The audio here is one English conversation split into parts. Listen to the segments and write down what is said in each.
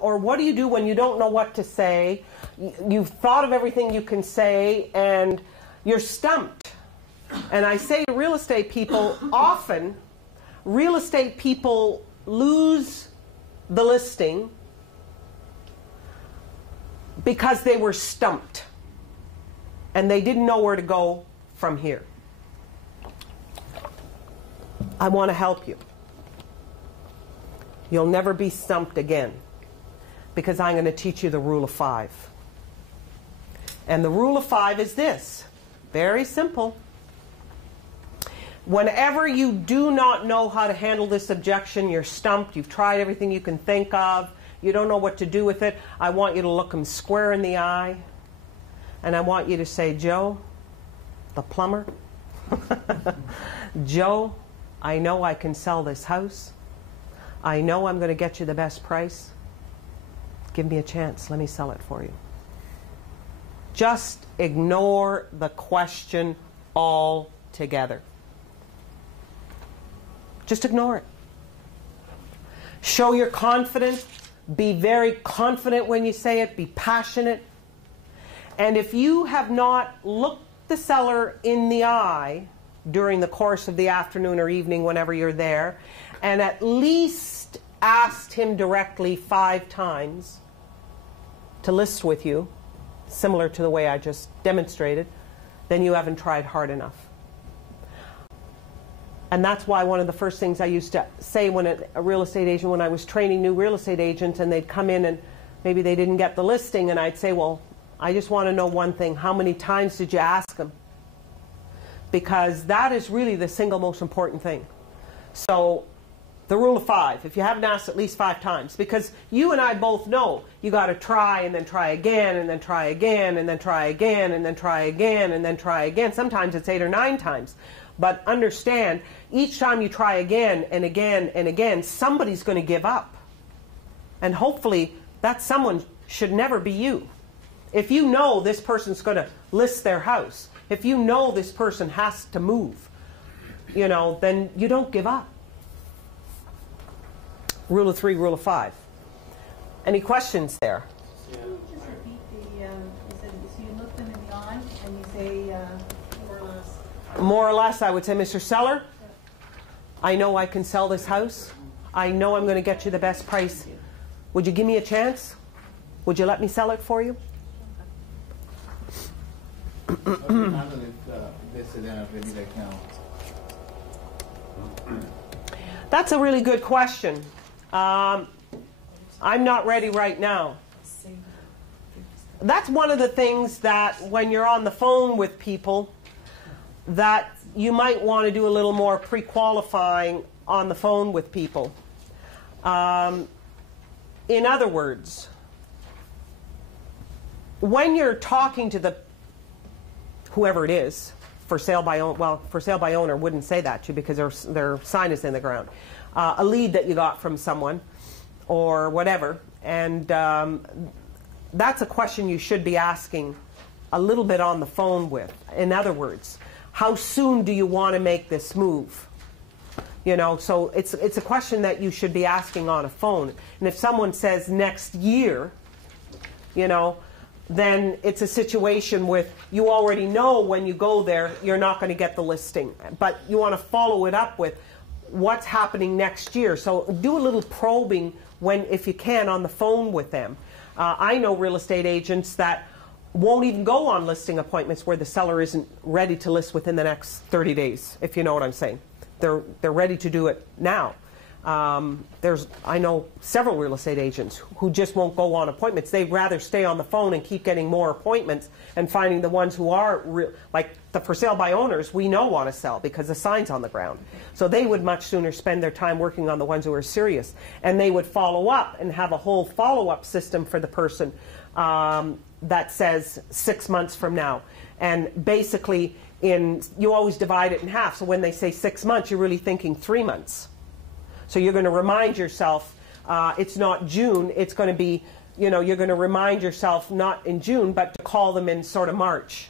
Or what do you do when you don't know what to say? You've thought of everything you can say and you're stumped. And I say to real estate people, often real estate people lose the listing because they were stumped and they didn't know where to go from here. I want to help you. You'll never be stumped again, because I'm going to teach you the rule of 5. And the rule of 5 is this. Very simple. Whenever you do not know how to handle this objection, you're stumped, you've tried everything you can think of, you don't know what to do with it, I want you to look them square in the eye, and I want you to say, Joe, the plumber, Joe, I know I can sell this house. I know I'm going to get you the best price. Give me a chance. Let me sell it for you. Just ignore the question altogether. Just ignore it. Show your confidence. Be very confident when you say it. Be passionate. And if you have not looked the seller in the eye during the course of the afternoon or evening whenever you're there, and at least asked him directly 5 times to list with you, similar to the way I just demonstrated, then you haven't tried hard enough. And that's why one of the first things I used to say when a real estate agent, when I was training new real estate agents and they'd come in and maybe they didn't get the listing, and I'd say, well, I just want to know one thing. How many times did you ask them? Because that is really the single most important thing. So the rule of 5, if you haven't asked at least 5 times, because you and I both know you got to try and then try again and then try again and then try again and then try again and then try again. Sometimes it's 8 or 9 times. But understand, each time you try again and again and again, somebody's going to give up. And hopefully that someone should never be you. If you know this person's going to list their house, if you know this person has to move, you know, then you don't give up. Rule of 3, rule of 5. Any questions there? Yeah. Just repeat the, so you look them in the eye and you say more or less. More or less, I would say, Mr. Seller, I know I can sell this house. I know I'm going to get you the best price. Would you give me a chance? Would you let me sell it for you? That's a really good question. I'm not ready right now. That's one of the things that when you're on the phone with people that you might want to do a little more pre-qualifying on the phone with people. In other words, when you're talking to the whoever it is, for sale by owner wouldn't say that to you because their sign is in the ground. A lead that you got from someone or whatever, and that's a question you should be asking a little bit on the phone with. In other words, how soon do you want to make this move? You know, so it's a question that you should be asking on a phone. And if someone says next year, you know, then it's a situation with you already know when you go there you're not going to get the listing, but you want to follow it up with what's happening next year. So do a little probing when, if you can, on the phone with them. I know real estate agents that won't even go on listing appointments where the seller isn't ready to list within the next 30 days, if you know what I'm saying. They're ready to do it now. I know several real estate agents who just won't go on appointments. They'd rather stay on the phone and keep getting more appointments and finding the ones who are like the for sale by owners we know want to sell because the sign's on the ground. So they would much sooner spend their time working on the ones who are serious, and they would follow up and have a whole follow-up system for the person that says 6 months from now. And basically you always divide it in half. So when they say 6 months, you're really thinking 3 months. So you're going to remind yourself, it's not June, it's going to be, you know, you're going to remind yourself not in June, but to call them in sort of March,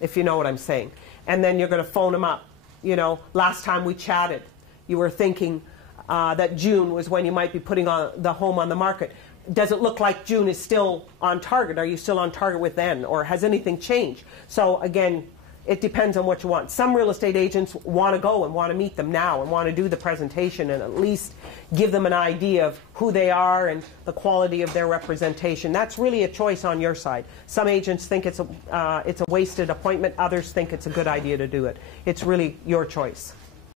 if you know what I'm saying. And then you're going to phone them up. You know, last time we chatted, you were thinking that June was when you might be putting on the home on the market. does it look like June is still on target? Are you still on target with then? Or has anything changed? So again, it depends on what you want. Some real estate agents want to go and want to meet them now and want to do the presentation and at least give them an idea of who they are and the quality of their representation. That's really a choice on your side. Some agents think it's a wasted appointment. Others think it's a good idea to do it. It's really your choice.